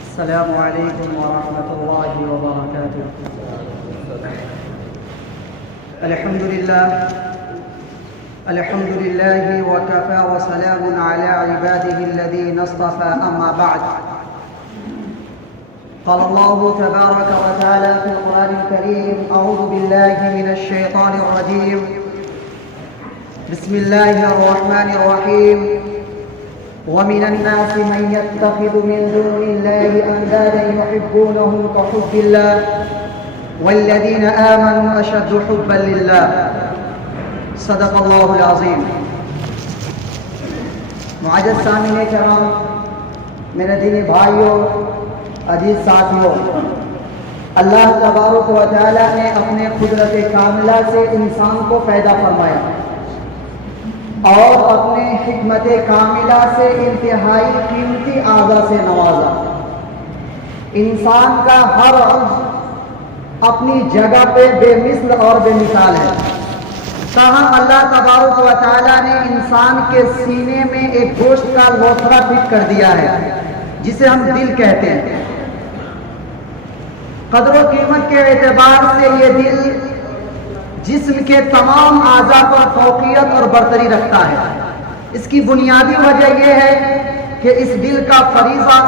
السلام علیکم ورحمۃ اللہ وبرکاتہ۔ الحمد للہ وکفى وسلام علی عباده الذین اصطفى، اما بعد، قال اللہ تبارک وتعالی فی القرآن الکریم: اعوذ باللہ من الشیطان الرجیم، بسم اللہ الرحمن الرحیم۔ ومن الناس من يتخذ من دون الله أندادا يحبونهم كحب الله والذين آمنوا أشد حبا لله، صدق الله العظيم۔ معزز سامعین کرام، میرے دینی بھائیوں، عزیز ساتھیوں، اللہ تبارک و تعالی نے اپنے قدرت کاملہ سے انسان کو پیدا فرمایا اور اپنے حکمت کاملہ سے انتہائی قیمتی اعضاء سے نوازا۔ انسان کا ہر عضو اپنی جگہ پہ بے مثل اور بے مثال ہے، تاہم اللہ تبارک و تعالیٰ نے انسان کے سینے میں ایک گوشت کا لوتھڑا فٹ کر دیا ہے جسے ہم دل کہتے ہیں۔ قدر و قیمت کے اعتبار سے یہ دل جسم کے تمام اعضاء پر فوقیت اور برتری رکھتا ہے۔ اس کی بنیادی وجہ یہ ہے کہ اس دل کا فریضہ،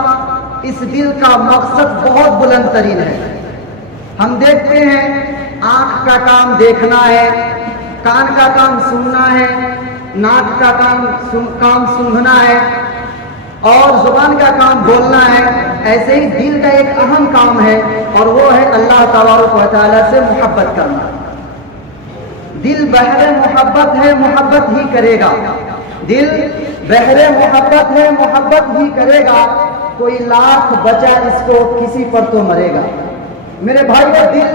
اس دل کا مقصد بہت بلند ترین ہے۔ ہم دیکھتے ہیں آنکھ کا کام دیکھنا ہے، کان کا کام سننا ہے، ناک کا کام سونگھنا ہے اور زبان کا کام بولنا ہے۔ ایسے ہی دل کا ایک اہم کام ہے اور وہ ہے اللہ تبارک و تعالیٰ سے محبت کرنا۔ دل بحر محبت ہے، محبت ہی کرے گا۔ دل بحر محبت ہے، محبت ہی کرے گا۔ کوئی لاکھ بچہ اس کو کسی پر تو مرے گا۔ میرے بھائیو، دل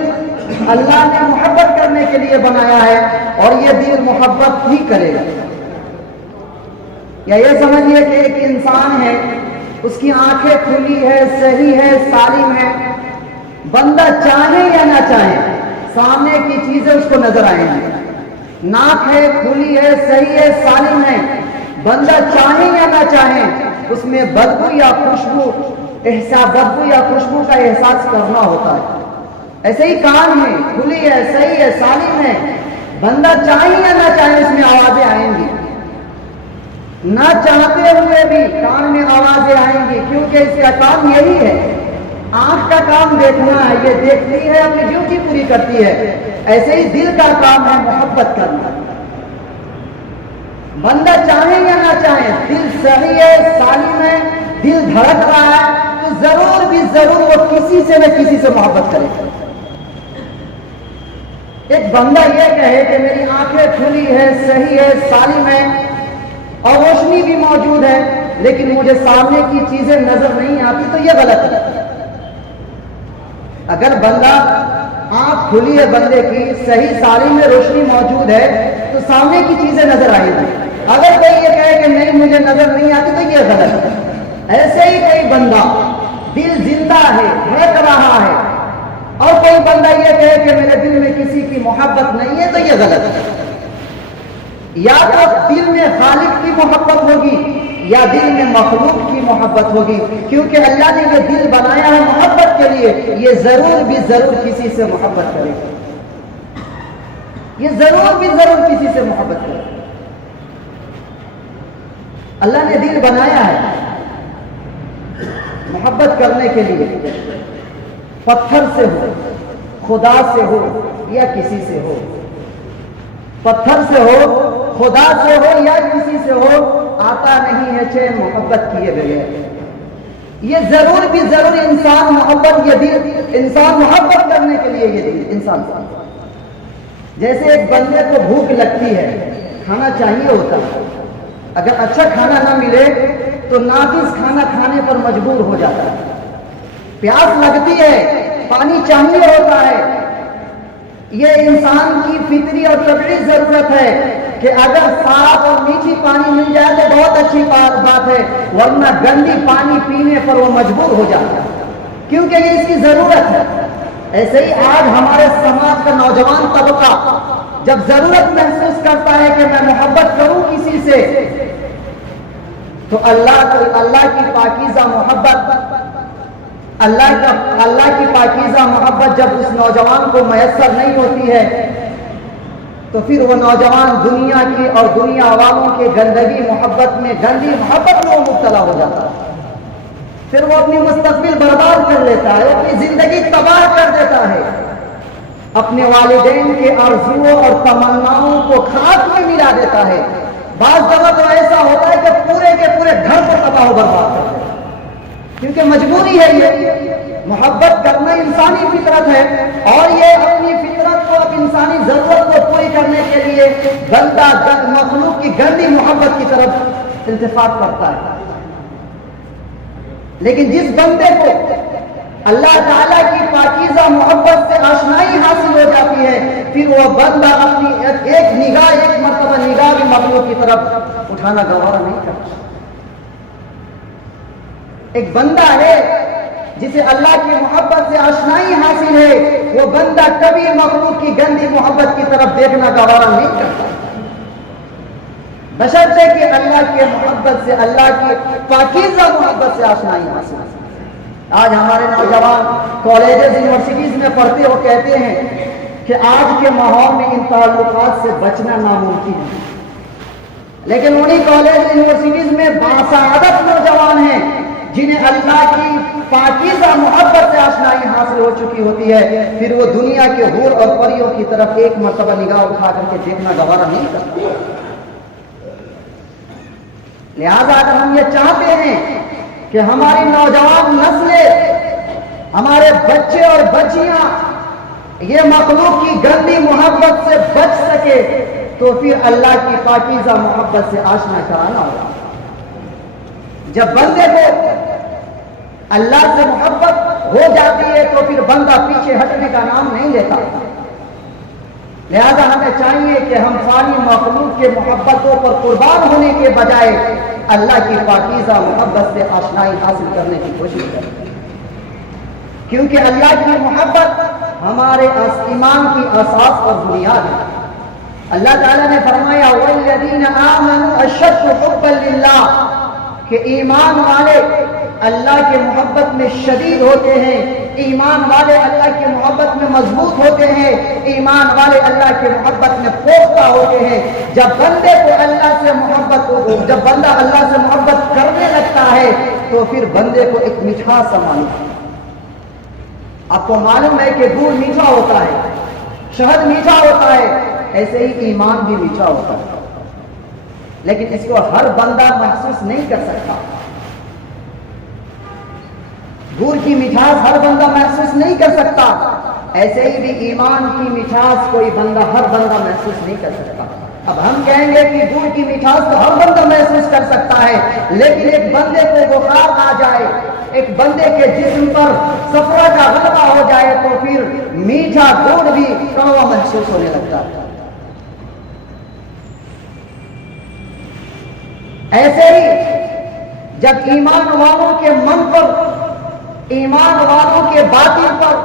اللہ نے محبت کرنے کے لیے بنایا ہے اور یہ دل محبت ہی کرے گا۔ یا یہ سمجھیے کہ ایک انسان ہے، اس کی آنکھیں کھلی ہے، صحیح ہے، سالم ہے، بندہ چاہے یا نہ چاہے سامنے کی چیزیں اس کو نظر آئیں گی۔ ناک ہے، کھلی ہے، صحیح ہے، سالم ہے، بندہ چاہے یا نہ چاہے اس میں بدبو یا خوشبو کا احساس کرنا ہوتا ہے۔ ایسے ہی کان ہے، کھلی ہے، صحیح ہے، سالم ہے، بندہ چاہے یا نہ چاہے اس میں آوازیں آئیں گی۔ نہ چاہتے ہوئے بھی کان میں آوازیں آئیں گی، کیونکہ اس کا کام یہی ہے۔ آنکھ کا کام دیکھنا ہے، یہ دیکھتی ہے، اپنی ڈیوٹی پوری کرتی ہے۔ ایسے ہی دل کا کام ہے محبت کرنا۔ بندہ چاہے یا نہ چاہے، دل صحیح ہے، سالم ہے، دل دھڑک رہا ہے تو ضرور بھی ضرور وہ کسی سے نہ کسی سے محبت کرے گا۔ ایک بندہ یہ کہے کہ میری آنکھیں کھلی ہے، صحیح ہے، سالم ہے اور روشنی بھی موجود ہے، لیکن مجھے سامنے کی چیزیں نظر نہیں آتی، تو یہ غلط ہے۔ اگر بندہ آنکھ کھلی ہے، بندے کی صحیح سالم میں روشنی موجود ہے تو سامنے کی چیزیں نظر آئیں گی۔ اگر کوئی یہ کہے کہ نہیں مجھے نظر نہیں آتی تو یہ غلط ہے۔ ایسے ہی کوئی بندہ دل زندہ ہے، دھڑک رہا ہے، اور کوئی بندہ یہ کہے کہ میرے دل میں کسی کی محبت نہیں ہے تو یہ غلط ہے۔ یا تو دل میں خالق کی محبت ہوگی یا دل میں مخلوق کی محبت ہوگی، کیونکہ اللہ نے یہ دل بنایا ہے محبت کے لیے، یہ ضرور بھی ضرور کسی سے محبت کرے گا، یہ ضرور بھی ضرور کسی سے محبت کرے گا۔ اللہ نے دل بنایا ہے محبت کرنے کے لیے، پتھر سے ہو، خدا سے ہو یا کسی سے ہو، پتھر سے ہو، خدا سے ہو یا کسی سے ہو، آتا نہیں ہے چین محبت کیے بغیر۔ یہ ضرور بھی ضرور انسان محبت، یہ دل انسان محبت کرنے کے لیے، یہ دل انسان جیسے ایک بندے کو بھوک لگتی ہے، کھانا چاہیے ہوتا ہے، اگر اچھا کھانا نہ ملے تو ناقص کھانا کھانے پر مجبور ہو جاتا ہے۔ پیاس لگتی ہے، پانی چاہیے ہوتا ہے۔ یہ انسان کی فطری اور طبعی ضرورت ہے کہ اگر صاف اور میٹھی پانی مل جائے تو بہت اچھی بات ہے، ورنہ گندی پانی پینے پر وہ مجبور ہو جاتا ہے، کیونکہ یہ اس کی ضرورت ہے۔ ایسے ہی آج ہمارے سماج کا نوجوان طبقہ جب ضرورت محسوس کرتا ہے کہ میں محبت کروں کسی سے، تو اللہ کی پاکیزہ محبت اللہ کی پاکیزہ محبت جب اس نوجوان کو میسر نہیں ہوتی ہے تو پھر وہ نوجوان دنیا کی اور دنیا والوں کے گندی محبت میں وہ مبتلا ہو جاتا ہے. پھر وہ اپنی مستقبل برباد کر لیتا ہے, اپنی زندگی تباہ کر دیتا ہے, اپنے والدین کے آرزوؤں اور تمناؤں کو خاک میں ملا دیتا ہے. بعض دفعہ تو ایسا ہوتا ہے کہ پورے کے پورے گھر کو تباہ و برباد کر دیتا ہے, کیونکہ مجبوری ہے. یہ محبت کرنا انسانی فطرت ہے, اور یہ اپنی فطرت کو, انسانی ضرورت کو پوری کرنے کے لیے گندا مخلوق کی گندی محبت کی طرف التفات کرتا ہے. لیکن جس بندے کو اللہ تعالیٰ کی پاکیزہ محبت سے آشنائی حاصل ہو جاتی ہے, پھر وہ بندہ اپنی ایک مرتبہ نگاہ بھی مخلوق کی طرف اٹھانا گوارا نہیں کرتا. ایک بندہ ہے جسے اللہ کی محبت سے آشنائی حاصل ہے, وہ بندہ کبھی مخلوق کی گندی محبت کی طرف دیکھنا گوارا نہیں کرتا, بشرطے کہ اللہ کی محبت سے, اللہ کی پاکیزہ محبت سے آشنائی حاصل ہے. آج ہمارے نوجوان کالجز یونیورسٹیز میں پڑھتے ہو کہتے ہیں کہ آج کے ماحول میں ان تعلقات سے بچنا ناممکن ہے, لیکن انہی کالج یونیورسٹیز میں باسعادت نوجوان ہیں جنہیں اللہ کی پاکیزہ محبت سے آشنائی حاصل ہو چکی ہوتی ہے, پھر وہ دنیا کے حور اور پریوں کی طرف ایک مرتبہ نگاہ اٹھا کر کے دیکھنا گوارا نہیں کرتے. لہذا اگر ہم یہ چاہتے ہیں کہ ہماری نوجوان نسلیں, ہمارے بچے اور بچیاں یہ مخلوق کی گندی محبت سے بچ سکے, تو پھر اللہ کی پاکیزہ محبت سے آشنا کرانا ہوگا. جب بندے کو اللہ سے محبت ہو جاتی ہے تو پھر بندہ پیچھے ہٹنے کا نام نہیں لیتا. لہذا ہمیں چاہیے کہ ہم ساری مخلوق کے محبتوں پر قربان ہونے کے بجائے اللہ کی پاکیزہ محبت سے آشنائی حاصل کرنے کی کوشش کریں, کیونکہ اللہ کی محبت ہمارے ایمان کی اساس اور بنیاد ہے. اللہ تعالیٰ نے فرمایا وَالَّذِينَ آمَنُوا أَشَدُّ حُبًّا لِلَّهِ, کہ ایمان والے اللہ کے محبت میں شدید ہوتے ہیں, ایمان والے اللہ کی محبت میں مضبوط ہوتے ہیں, ایمان والے اللہ کی محبت میں پختہ ہوتے ہیں. جب بندے کو جب بندہ اللہ سے محبت کرنے لگتا ہے تو پھر بندے کو ایک مٹھاس سا معلوم ہے. آپ کو معلوم ہے کہ دودھ میٹھا ہوتا ہے, شہد میٹھا ہوتا ہے, ایسے ہی ایمان بھی میٹھا ہوتا ہے, لیکن اس کو ہر بندہ محسوس نہیں کر سکتا. گڑ کی مٹھاس ہر بندہ محسوس نہیں کر سکتا, ایسے ہی بھی ایمان کی مٹھاس کوئی بندہ ہر بندہ محسوس نہیں کر سکتا. اب ہم کہیں گے کہ گڑ کی مٹھاس تو ہر بندہ محسوس کر سکتا ہے, لیکن ایک بندے کو بخار آ جائے, ایک بندے کے جسم پر صفرا کا غلبہ ہو جائے تو پھر میٹھا گڑ بھی کڑوا محسوس ہونے لگتا ہے. ایسے ہی جب ایمان والوں کے من پر, ایمان والوں کے باطن پر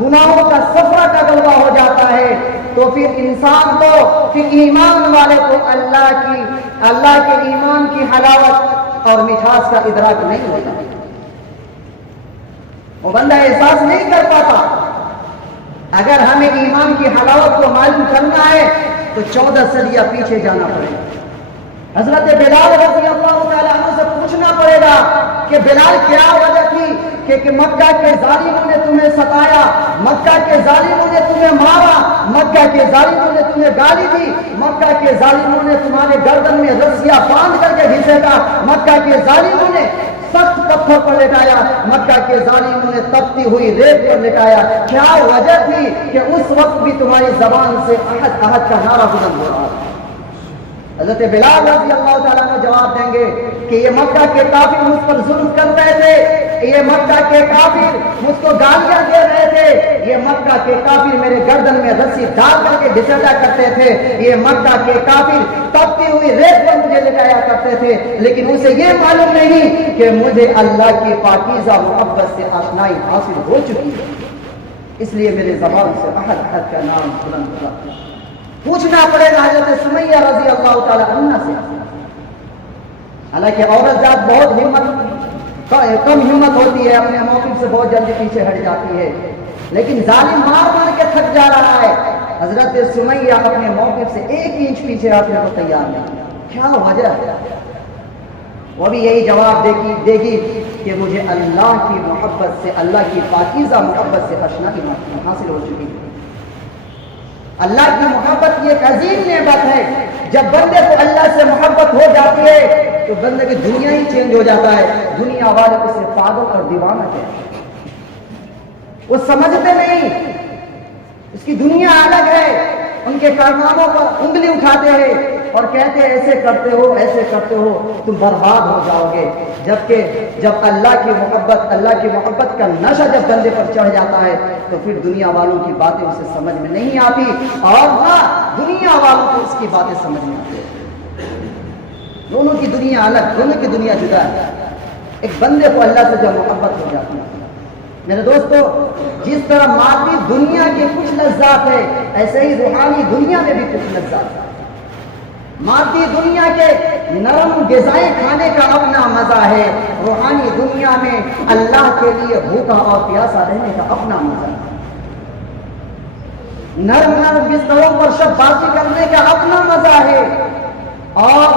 گناہوں کا صفرا کا غلبہ ہو جاتا ہے تو پھر انسان کو, پھر ایمان والے کو اللہ کے ایمان کی حلاوت اور مٹھاس کا ادراک نہیں ہوتا. وہ بندہ احساس نہیں کر پاتا. اگر ہمیں ایمان کی حلاوت کو معلوم کرنا ہے تو 14 صدیاں پیچھے جانا پڑے گا. حضرت بلال رضی اللہ تعالیٰ عنہ سے پوچھنا پڑے گا کہ بلال کیا وجہ تھی کہ مکہ کے ظالموں نے تمہیں ستایا, مکہ کے ظالموں نے تمہیں مارا, مکہ کے ظالموں نے تمہیں گالی دی, مکہ کے ظالموں نے تمہارے گردن میں رسیاں باندھ کر کے گھسیٹا, مکہ کے ظالموں نے سخت پتھر پر لٹایا, مکہ کے ظالموں نے تپتی ہوئی ریت پر لٹایا. کیا وجہ تھی کہ اس وقت بھی تمہاری زبان سے احد احد کا نعرہ بلند ہو رہا تھا؟ حضرت بلال رضی اللہ تعالیٰ نے جواب دیں گے کہ یہ مکہ کے کافر مجھ پر ظلم کر رہے تھے, یہ مکہ کے کافر مجھ کو گالیاں دے رہے تھے, یہ مکہ کے کافر میرے گردن میں رسی ڈال کر کے گھسیٹا کرتے تھے, یہ مکہ کے کافر تپتی ہوئی ریت پر مجھے لٹایا کرتے تھے, لیکن اسے یہ معلوم نہیں کہ مجھے اللہ کی پاکیزہ محبت سے آشنائی حاصل ہو چکی ہے, اس لیے میرے زبان سے احد احد کا نام بلند ہوا. پوچھنا پڑے گا حضرت سمیہ رضی اللہ تعالیٰ عنہ سے. حالانکہ عورت ذات بہت کم ہمت ہوتی ہے، اپنے موقف سے بہت جلدی پیچھے ہٹ جاتی ہے، لیکن ظالم مار مار کے تھک جا رہا ہے، حضرت سمیہ اپنے موقف سے 1 انچ پیچھے ہٹنے کو تیار نہیں۔ کیا وجہ ہے؟ وہ بھی یہی جواب دے گی کہ مجھے اللہ کی محبت سے، اللہ کی پاکیزہ محبت سے اشنائی حاصل ہو چکی ہے۔ اللہ کی محبت یہ ایک عظیم نعمت ہے، جب بندے کو اللہ سے محبت ہو جاتی ہے تو بندے کی دنیا ہی چینج ہو جاتا ہے، دنیا والے اسے پاگل اور دیوانہ کہتے ہیں، وہ سمجھتے نہیں، اس کی دنیا الگ ہے، ان کے کارناموں پر انگلی اٹھاتے ہیں اور کہتے ہیں ایسے کرتے ہو تم برباد ہو جاؤ گے، جبکہ جب اللہ کی محبت کا نشہ جب بندے پر چڑھ جاتا ہے تو پھر دنیا والوں کی باتیں اسے سمجھ میں نہیں آتی، اور نہ دنیا والوں کو اس کی باتیں سمجھ میں آتی۔ دونوں کی دنیا الگ، دونوں کی دنیا جدا ہے۔ ایک بندے کو اللہ سے جب محبت ہو جاتی ہے، میرے دوستو، جس طرح مادی دنیا کے کچھ لذات ہے، ایسے ہی روحانی دنیا میں بھی کچھ لذات ہے۔ مادی دنیا کے نرم غذائیں کھانے کا اپنا مزہ ہے، روحانی دنیا میں اللہ کے لیے بھوکا اور پیاسا رہنے کا اپنا مزہ ہے۔ نرم بستروں پر شب بازی کرنے کا اپنا مزہ ہے، اور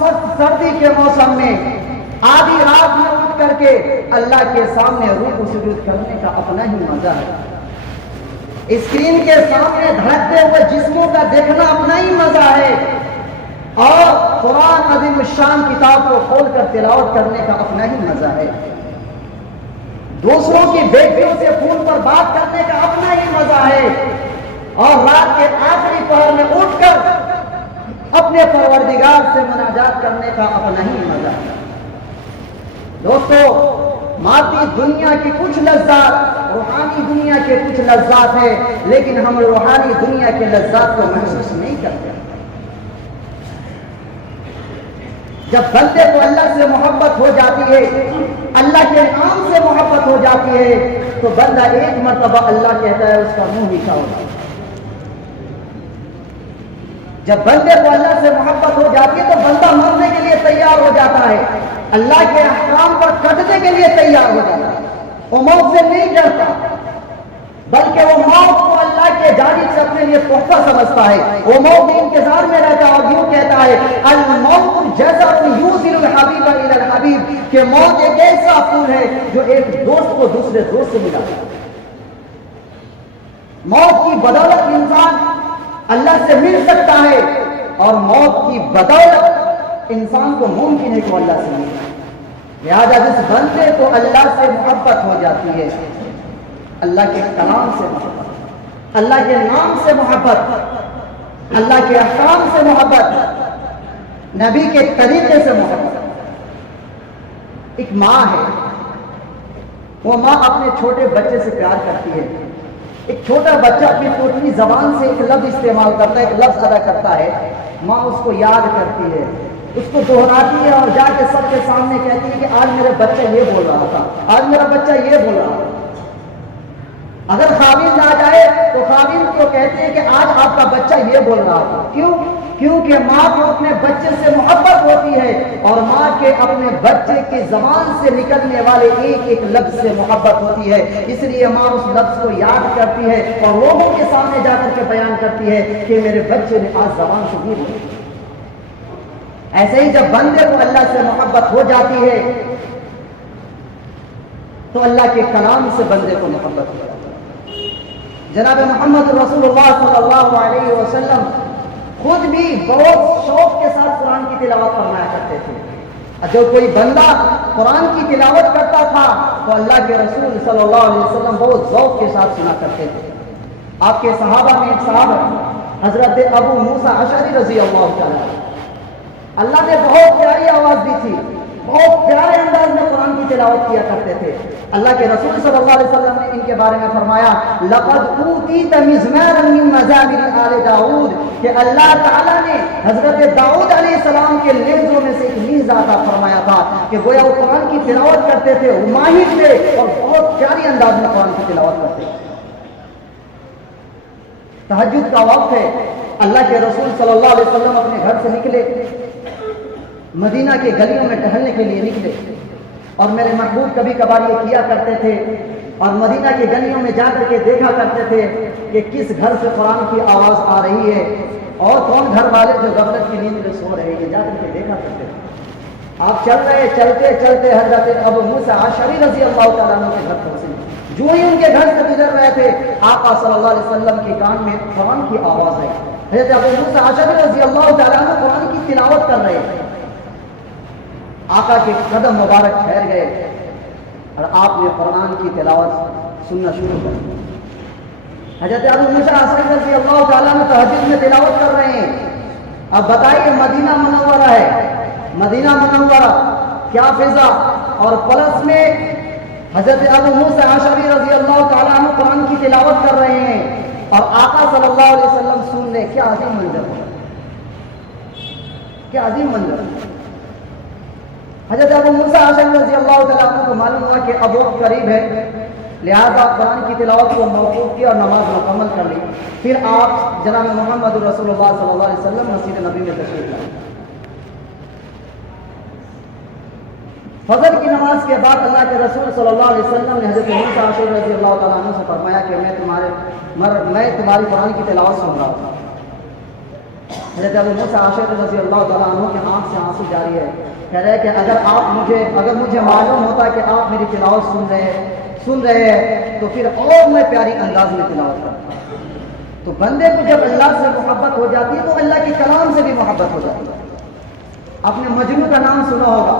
سخت سردی کے موسم میں آدھی رات میں اٹھ کر کے اللہ کے سامنے رکوع سجود کرنے کا اپنا ہی مزہ ہے۔ اسکرین کے سامنے دھڑکتے ہوئے جسموں کا دیکھنا اپنا ہی مزہ ہے، اور قرآن عظیم الشان کتاب کو کھول کر تلاوت کرنے کا اپنا ہی مزہ ہے۔ دوسروں کی بیٹیوں سے فون پر بات کرنے کا اپنا ہی مزہ ہے، اور رات کے آخری پہر میں اٹھ کر اپنے پروردگار سے مناجات کرنے کا اپنا ہی مزہ ہے۔ دوستو، مادی دنیا کی کچھ لذات، روحانی دنیا کے کچھ لذات ہیں، لیکن ہم روحانی دنیا کے لذات کو محسوس نہیں کرتے۔ جب بندے کو اللہ سے محبت ہو جاتی ہے، اللہ کے نام سے محبت ہو جاتی ہے، تو بندہ ایک مرتبہ اللہ کہتا ہے اس کا منہ میٹھا ہو جاتا ہے۔ جب بندے کو اللہ سے محبت ہو جاتی ہے تو بندہ مرنے کے لیے تیار ہو جاتا ہے، اللہ کے احکام پر کٹنے کے لیے تیار ہو جاتا ہے، وہ موت سے نہیں ڈرتا، بلکہ وہ موت کو اللہ کے جانب سے اپنے لیے تحفہ سمجھتا ہے، وہ موت کے انتظار میں رہتا ہے، اور یوں کہتا ہے الموت جیسا یوصل الحبیب الی الحبیب، کہ موت ایک ایسا پھول ہے جو ایک دوست کو دوسرے دوست سے ملاتا ہے۔ موت کی بدولت انسان اللہ سے مل سکتا ہے، اور موت کی بدولت انسان کو ممکن ہے کہ اللہ سے ملے۔ لہذا جس بندے کو اللہ سے محبت ہو جاتی ہے، اللہ کے کلام سے محبت، اللہ کے نام سے محبت، اللہ کے احکام سے محبت، نبی کے طریقے سے محبت۔ ایک ماں ہے، وہ ماں اپنے چھوٹے بچے سے پیار کرتی ہے۔ ایک چھوٹا بچہ اپنی توتلی زبان سے ایک لفظ استعمال کرتا ہے، ایک لفظ ادا کرتا ہے، ماں اس کو یاد کرتی ہے، اس کو دہراتی ہے، اور جا کے سب کے سامنے کہتی ہے کہ آج میرا بچہ یہ بول رہا تھا، آج میرا بچہ یہ بول رہا تھا۔ اگر خاوند نہ جائے تو خاوند کو کہتے ہیں کہ آج آپ کا بچہ یہ بول رہا تھا۔ کیوں؟ کیونکہ ماں کو اپنے بچے سے محبت ہوتی ہے، اور ماں کے اپنے بچے کی زبان سے نکلنے والے ایک ایک لفظ سے محبت ہوتی ہے، اس لیے ماں اس لفظ کو یاد کرتی ہے اور لوگوں کے سامنے جا کر کے بیان کرتی ہے کہ میرے بچے نے آج زبان سے یہ بولا۔ ایسے ہی جب بندے کو اللہ سے محبت ہو جاتی ہے تو اللہ کے کلام سے بندے کو محبت ہو جاتی ہے۔ جناب محمد رسول اللہ صلی اللہ علیہ وسلم خود بھی بہت شوق کے ساتھ قرآن کی تلاوت فرمایا کرتے تھے۔ جب کوئی بندہ قرآن کی تلاوت کرتا تھا تو اللہ کے رسول صلی اللہ علیہ وسلم بہت ذوق کے ساتھ سنا کرتے تھے۔ آپ کے صحابہ میں ایک صحابہ حضرت ابو موسیٰ اشعری رضی اللہ تعالیٰ، اللہ نے بہت پیاری آواز دی تھی، بہت پیارے انداز میں قرآن کی تلاوت کیا کرتے تھے۔ اللہ کے رسول صلی اللہ علیہ وسلم نے ان کے بارے میں فرمایا لقد اوتیت مزمارا من مزامیر آل داؤد، کہ اللہ تعالیٰ نے حضرت داؤد علیہ السلام کے نیزوں میں سے ایک نیز عطا فرمایا تھا کہ گویا وہ قرآن کی تلاوت کرتے تھے، وہ ماہر تھے اور بہت پیاری انداز میں قرآن کی تلاوت کرتے تھے۔ تہجد کا وقت ہے، اللہ کے رسول صلی اللہ علیہ وسلم اپنے گھر سے نکلے، مدینہ کے گلیوں میں ٹہلنے کے لیے نکلے، اور میرے محبوب کبھی کبھار یہ کیا کرتے تھے، اور مدینہ کے گلیوں میں جا کر کے دیکھا کرتے تھے کہ کس گھر سے قرآن کی آواز آ رہی ہے اور کون گھر والے جو غفلت کی نیند میں سو رہے ہیں، جا کر کے دیکھا کرتے تھے۔ آپ چل رہے چلتے چلتے حضرت ابو موسیٰ اشعری رضی اللہ تعالیٰ عنہ کے گھر پہنچے۔ جو ہی ان کے گھر سے گزر رہے تھے، آقا صلی اللہ علیہ وسلم کے کان میں قرآن کی آواز آئی۔ حضرت ابو موسیٰ اشعری رضی اللہ تعالیٰ عنہ قرآن کی تلاوت کر رہے تھے۔ آقا کے قدم مبارک ٹھہر گئے اور آپ نے قرآن کی تلاوت سننا شروع کر دی۔ حضرت ابو موسیٰ اشعری رضی اللہ تعالیٰ عنہ تہجد میں تلاوت کر رہے ہیں۔ اب بتائیے مدینہ منورہ ہے، مدینہ منورہ کیا فضا، اور پلس میں حضرت ابو موسیٰ اشعری رضی اللہ تعالیٰ عنہ قرآن کی تلاوت کر رہے ہیں اور آقا صلی اللہ علیہ وسلم سن لے۔ کیا عظیم منظر ہے، کیا عظیم منظر ہے۔ حضرت ابو موسیٰ اشعری رضی اللہ تعالیٰ عنہ کو معلوم ہوا کہ اب وقت قریب ہے، لہذا قرآن کی تلاوت کو موقوف کی اور نماز مکمل کر لی۔ پھر آپ جناب محمد رسول اللہ صلی اللہ علیہ وسلم مسجد نبی میں تشریف لائے۔ فجر کی نماز کے بعد اللہ کے رسول صلی اللہ علیہ وسلم نے حضرت موسیٰ اشعری رضی اللہ تعالیٰ عنہ سے فرمایا کہ میں تمہاری قرآن کی تلاوت سن رہا تھا۔ حضرت ابو موسیٰ اشعری رضی اللہ تعالیٰ عنہ کے آنکھ سے آنسو جاری ہے، کہہ رہے کہ اگر مجھے معلوم ہوتا کہ آپ میری تلاوت سن رہے ہیں تو پھر اور میں پیاری انداز میں تلاوت کرتا۔ تو بندے کو جب اللہ سے محبت ہو جاتی ہے تو اللہ کے کلام سے بھی محبت ہو جاتی ہے۔ آپ نے مجنوں کا نام سنا ہوگا،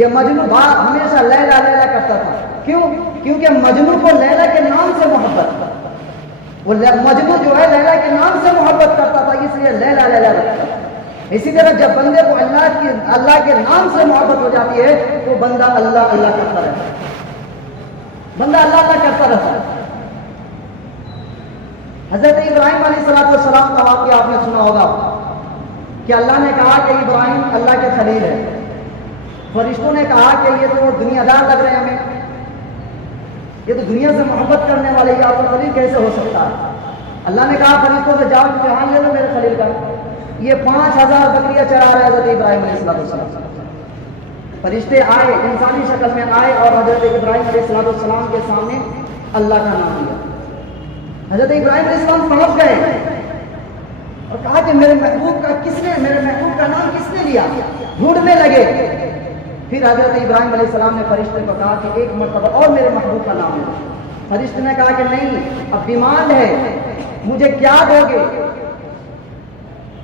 یہ مجنوں ہمیشہ لیلا لیلا کرتا تھا۔ کیونکہ مجنوں کو لیلا کے نام سے محبت تھا، وہ مجنوں جو ہے لیلا کے نام سے محبت کرتا تھا، اس لیے لیلا لیلا رکھتا تھا۔ اسی طرح جب بندے کو اللہ کے نام سے محبت ہو جاتی ہے تو بندہ اللہ اللہ کرتا رہتا ہے، بندہ اللہ اللہ کرتا رہتا ہے۔ حضرت ابراہیم علیہ السلام کا واقعہ آپ نے سنا ہوگا کہ اللہ نے کہا کہ ابراہیم اللہ کے خلیل ہے۔ فرشتوں نے کہا کہ یہ تو دنیا دار لگ رہے ہیں ہمیں، یہ تو دنیا سے محبت کرنے والے، یہ آپ کا خلیل کیسے ہو سکتا ہے؟ اللہ نے کہا فرشتوں سے جاؤ امتحان لے لو میرے خلیل کا۔ یہ 5000 بکریاں چرا رہے حضرت ابراہیم علیہ السلام۔ فرشتے آئے، انسانی شکل میں آئے اور حضرت ابراہیم علیہ السلام کے سامنے اللہ کا نام لیا۔ حضرت ابراہیم علیہ السلام پڑھ گئے اور کہا کہ میرے محبوب کا نام کس نے لیا؟ ڈھونڈنے لگے۔ پھر حضرت ابراہیم علیہ السلام نے فرشتے کو کہا کہ ایک مرتبہ اور میرے محبوب کا نام لو۔ فرشتے نے کہا کہ نہیں، اب ڈیمانڈ ہے، مجھے کیا دو گے،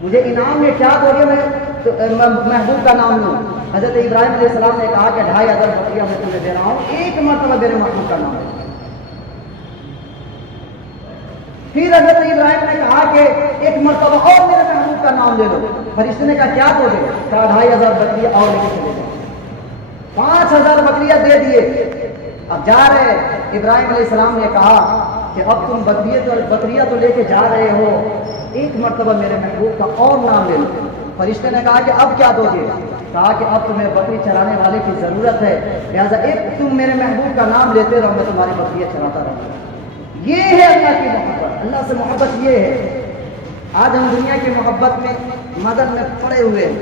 مجھے انعام میں کیا دو گے، میں محبوب کا نام لوں۔ حضرت ابراہیم علیہ السلام نے کہا کہ 2500 بکریاں میں تمہیں دے رہا ہوں، ایک مرتبہ میرے محبوب کا نام لو۔ پھر حضرت ابراہیم نے کہا کہ ایک مرتبہ اور میرے محبوب کا نام لے لو۔ فرشتے نے کہا کیا دو گے؟ کہا 2500 بکریاں اور لے کے چلے جاؤ۔ 5000 بکریاں دے دیے۔ اب جا رہے، ابراہیم علیہ السلام نے کہا کہ اب تم بکریاں تو لے کے جا رہے ہو، ایک مرتبہ میرے محبوب کا اور نام لے لو۔ فرشتے نے کہا کہ اب کیا دو گے؟ کہا کہ اب تمہیں بکری چرانے والے کی ضرورت ہے، لہٰذا ایک تم میرے محبوب کا نام لیتے رہو، میں تمہاری بکریاں چراتا رہوں۔ یہ ہے اللہ کی محبت، اللہ سے محبت یہ ہے۔ آج ہم دنیا کی محبت میں مدد میں پڑے ہوئے،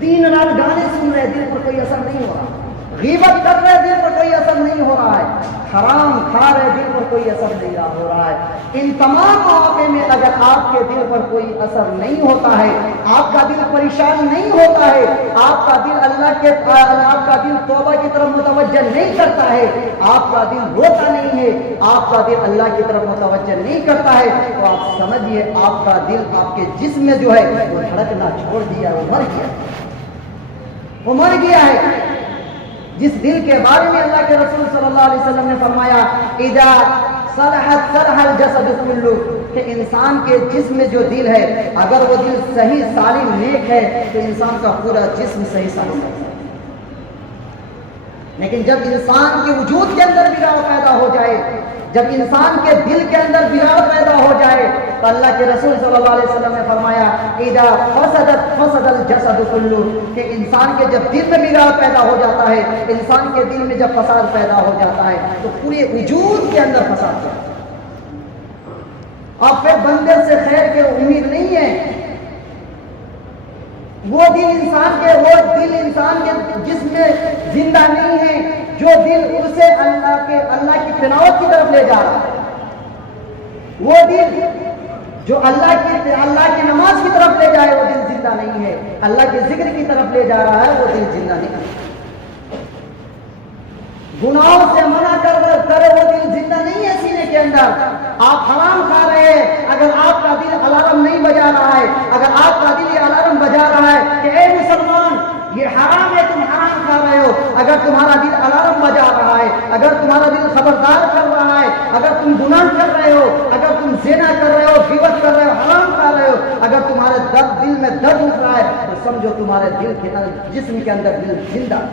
دن رات گانے سن رہے، دل پر کوئی اثر نہیں ہو رہا، غیبت کر رہے، دل پر کوئی اثر نہیں ہو رہا ہے، حرام کھا رہے، دل پر کوئی اثر نہیں ہو رہا ہے۔ ان تمام مواقع میں اگر آپ کے دل پر کوئی اثر نہیں ہوتا ہے، آپ کا دل پریشان نہیں ہوتا ہے، آپ کا دل توبہ کی طرف متوجہ نہیں کرتا ہے، آپ کا دل روتا نہیں ہے، آپ کا دل اللہ کی طرف متوجہ نہیں کرتا ہے، تو آپ سمجھیے آپ کا دل آپ کے جسم میں جو ہے وہ دھڑکنا چھوڑ دیا، وہ مر گیا ہے۔ جس دل کے بارے میں اللہ کے رسول صلی اللہ علیہ وسلم نے فرمایا اذا صلحت صلح الجسد كله، کہ انسان کے جسم میں جو دل ہے، اگر وہ دل صحیح سالم نیک ہے تو انسان کا پورا جسم صحیح سالم ہے۔ لیکن جب انسان کے وجود کے اندر بگاڑ پیدا ہو جائے، جب انسان کے دل کے اندر بگاڑ پیدا ہو جائے، تو اللہ کے رسول صلی اللہ علیہ وسلم نے فرمایا اذا فسد الجسد كله، کہ انسان کے جب دل میں بگاڑ پیدا ہو جاتا ہے، انسان کے دل میں جب فساد پیدا ہو جاتا ہے تو پورے وجود کے اندر فساد جاتا ہے، اور پھر بندے سے خیر کی امید نہیں ہے۔ وہ دل انسان کے جسم میں زندہ نہیں ہے جو دل اسے اللہ کی تلاوت کی طرف لے جا رہا ہے. وہ دل جو اللہ کی نماز کی طرف لے جائے وہ دل زندہ نہیں ہے. اللہ کے ذکر کی طرف لے جا رہا ہے وہ دل زندہ نہیں ہے. گناہوں سے منع کرے وہ دل زندہ نہیں ہے سینے کے اندر. آپ حرام کھا رہے ہیں, اگر آپ کا دل الارم نہیں بجا رہا ہے, اگر آپ کا دل یہ الارم بجا رہا ہے کہ اے مسلمان یہ حرام ہے, تم حرام کھا رہے ہو, اگر تمہارا دل الارم بجا رہا ہے, اگر تمہارا دل خبردار کر رہا ہے, اگر تم گناہ کر رہے ہو, اگر تم زنا کر رہے ہو, غیبت کر رہے ہو, حرام کھا رہے ہو, اگر تمہارے دل میں درد اٹھ رہا ہے تو سمجھو تمہارے دل کے جسم کے اندر دل زندہ.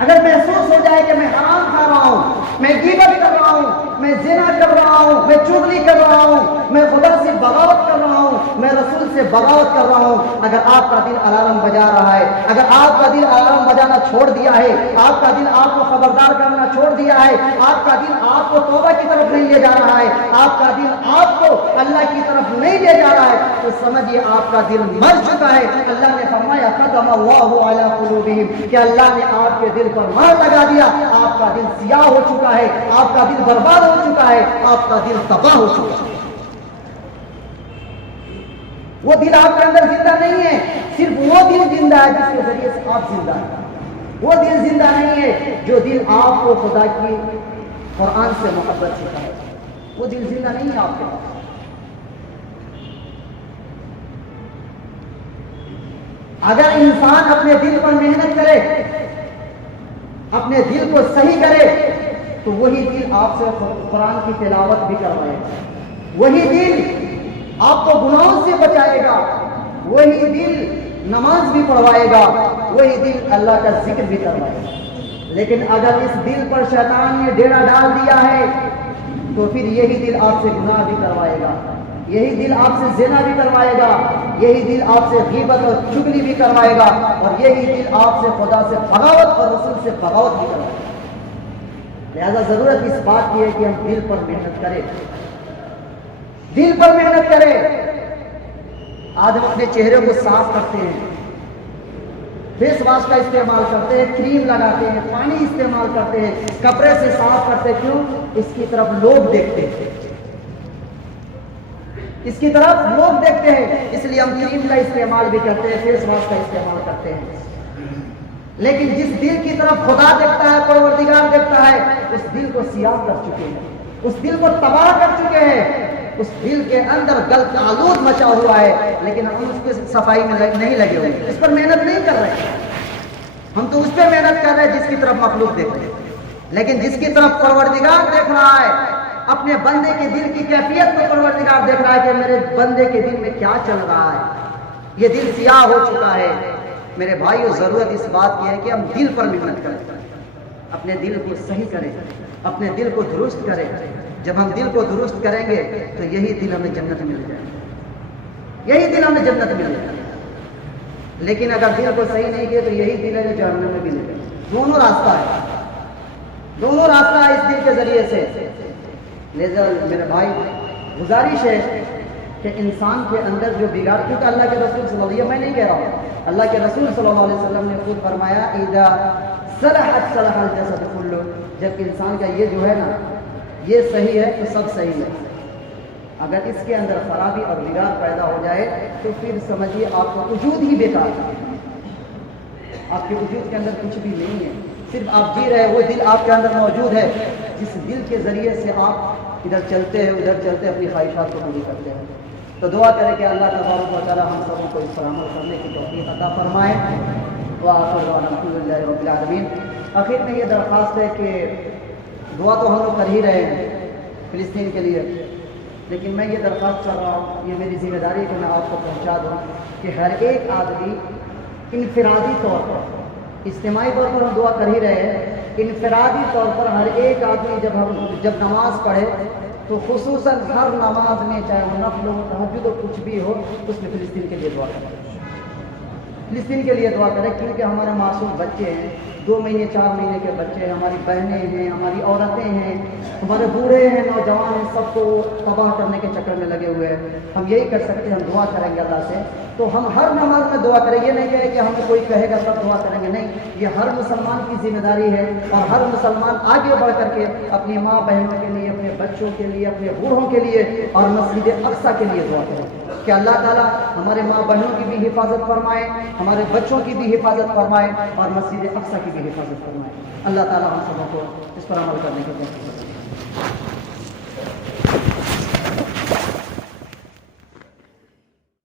اگر محسوس ہو جائے کہ میں حرام کھا رہا ہوں, میں غیبت کر رہا ہوں, میں زنا کر رہا ہوں, میں چغلی کر رہا ہوں, میں خدا سے بغاوت کر رہا ہوں, میں رسول سے بغاوت کر رہا ہوں, اگر آپ کا دل الارم بجا رہا ہے, اگر آپ کا دل الارم بجانا چھوڑ دیا ہے, آپ کا دل آپ کو خبردار کرنا چھوڑ دیا ہے, آپ کا دل آپ کو توبہ کی طرف نہیں لے جا رہا ہے, آپ کا دل آپ کو اللہ کی طرف نہیں لے جا رہا ہے, تو سمجھیے آپ کا دل مر چکا ہے. اللہ نے فرمایا ختم اللہ علی قلوبہم, کہ اللہ نے آپ کے دل پر مہر لگا دیا, آپ کا دل سیاہ ہو چکا ہے, آپ کا دل برباد ہو چکا ہے, آپ کا دل تباہ ہو چکا ہے. وہ دل آپ کے اندر زندہ نہیں ہے, صرف وہ دل زندہ ہے جس کے ذریعے سے آپ زندہ ہیں. وہ دل زندہ نہیں ہے جو دل آپ کو خدا کی قرآن سے محبت سکھائے, وہ دل زندہ نہیں ہے آپ کے پاس. اگر انسان اپنے دل پر محنت کرے, اپنے دل کو صحیح کرے, تو وہی دل آپ سے قرآن کی تلاوت بھی کروائے گا, وہی دل آپ کو گناہوں سے بچائے گا, وہی دل نماز بھی پڑھوائے گا, وہی دل اللہ کا ذکر بھی کروائے گا. لیکن اگر اس دل پر شیطان نے ڈیرا ڈال دیا ہے تو پھر یہی دل آپ سے گناہ بھی کروائے گا, یہی دل آپ سے زنا بھی کروائے گا, یہی دل آپ سے غیبت اور چغلی بھی کروائے گا, اور یہی دل آپ سے خدا سے بغاوت اور رسول سے بغاوت بھی کروائے گا. لہذا ضرورت اس بات کی ہے کہ ہم دل پر محنت کریں, دل پر محنت کریں. آج ہم اپنے چہرے کو صاف کرتے ہیں, فیس واش کا استعمال کرتے ہیں, کریم لگاتے ہیں, پانی استعمال کرتے ہیں, کپڑے سے صاف کرتے ہیں. کیوں؟ اس کی طرف لوگ دیکھتے ہیں, اس کی طرف لوگ دیکھتے ہیں, اس لیے ہم کریم کا استعمال بھی کرتے ہیں, فیس واش کا استعمال کرتے ہیں. لیکن جس دل کی طرف خدا دیکھتا ہے, پروردگار دیکھتا ہے, اس دل کو سیاہ کر چکے ہیں, اس دل کو تباہ کر چکے ہیں. اس دل کے اندر گلت آلود مچا ہوا ہے, لیکن ہم اس کی صفائی میں نہیں لگے ہوئے, اس پر محنت نہیں کر رہے. ہم تو اس پہ محنت کر رہے ہیں جس کی طرف مخلوق دیکھ رہے ہیں, لیکن جس کی طرف پروردگار دیکھ رہا ہے, اپنے بندے کے دل کی کیفیت کو پروردگار دیکھ رہا ہے کہ میرے بندے کے دل میں کیا چل رہا ہے. یہ دل سیاہ ہو چکا ہے. میرے بھائیو, ضرورت اس بات کی ہے کہ ہم دل پر محنت کریں, اپنے دل کو صحیح کریں, اپنے دل کو درست کریں. جب ہم دل کو درست کریں گے تو یہی دل ہمیں جنت مل جائے, یہی دل ہمیں جنت مل جائے. لیکن اگر دل کو صحیح نہیں کیا تو یہی دل ہے جو جہنم میں ملے گا. دونوں راستہ ہے, دونوں راستہ ہے اس دل کے ذریعے سے. لہذا میرے بھائی گزارش ہے کہ انسان کے اندر جو بگاڑ, کیونکہ اللہ کے رسول صلی اللہ علیہ وسلم, میں نہیں کہہ رہا ہوں, اللہ کے رسول صلی اللہ علیہ وسلم نے خود فرمایا اذا صلحت صلح الجسد کلہ, جب انسان کا یہ جو ہے نا یہ صحیح ہے تو سب صحیح ہے. اگر اس کے اندر خرابی اور بگاڑ پیدا ہو جائے تو پھر سمجھیے آپ کا وجود ہی بیکار ہے, آپ کے وجود کے اندر کچھ بھی نہیں ہے. صرف آپ جی رہے, وہ دل آپ کے اندر موجود ہے جس دل کے ذریعے سے آپ ادھر چلتے ہیں ادھر چلتے اپنی خواہشات کو پوری کرتے ہیں. تو دعا کریں کہ اللہ تبارک و تعالی ہم سب کو اس پر عمل کرنے کی توفیق عطا فرمائے. وآخر دعوانا الحمدللہ رب العالمین. آخر میں یہ درخواست ہے کہ دعا تو ہم لوگ کر ہی رہے ہیں فلسطین کے لیے, لیکن میں یہ درخواست کر رہا ہوں, یہ میری ذمہ داری ہے کہ میں آپ کو پہنچا دوں کہ ہر ایک آدمی انفرادی طور پر, اجتماعی طور پر ہم دعا کر ہی رہے ہیں, انفرادی طور پر ہر ایک آدمی جب نماز پڑھے تو خصوصاً ہر نماز میں, چاہے وہ نفل ہو, تہجد ہو, کچھ بھی ہو, اس میں فلسطین کے لیے دعا کریں. فلسطین کے لیے دعا کریں، کیونکہ ہمارے معصوم بچے ہیں، 2 مہینے 4 مہینے کے بچے ہیں، ہماری بہنیں ہیں، ہماری عورتیں ہیں، ہمارے بوڑھے ہیں، نوجوان ہیں، سب کو تباہ کرنے کے چکر میں لگے ہوئے ہیں۔ ہم یہی کر سکتے ہیں، ہم دعا کریں گے اللہ سے۔ تو ہم ہر نماز میں دعا کریں، یہ نہیں کہے کہ ہمیں کوئی کہے گا تب دعا کریں گے، نہیں، یہ ہر مسلمان کی ذمہ داری ہے، اور ہر مسلمان آگے بڑھ کر کے اپنی ماں بہنوں کے لیے، اپنے بچوں کے لیے، اپنے بوڑھوں کے لیے اور مسجد اقصیٰ کے لیے دعا کریں کہ اللہ تعالیٰ ہمارے ماں بہنوں کی بھی حفاظت فرمائے، ہمارے بچوں کی بھی حفاظت فرمائے، اور مسجد اقصیٰ کی بھی حفاظت فرمائے۔ اللہ تعالیٰ ہم سبوں کو اس پر عمل کرنے کی توفیق دے۔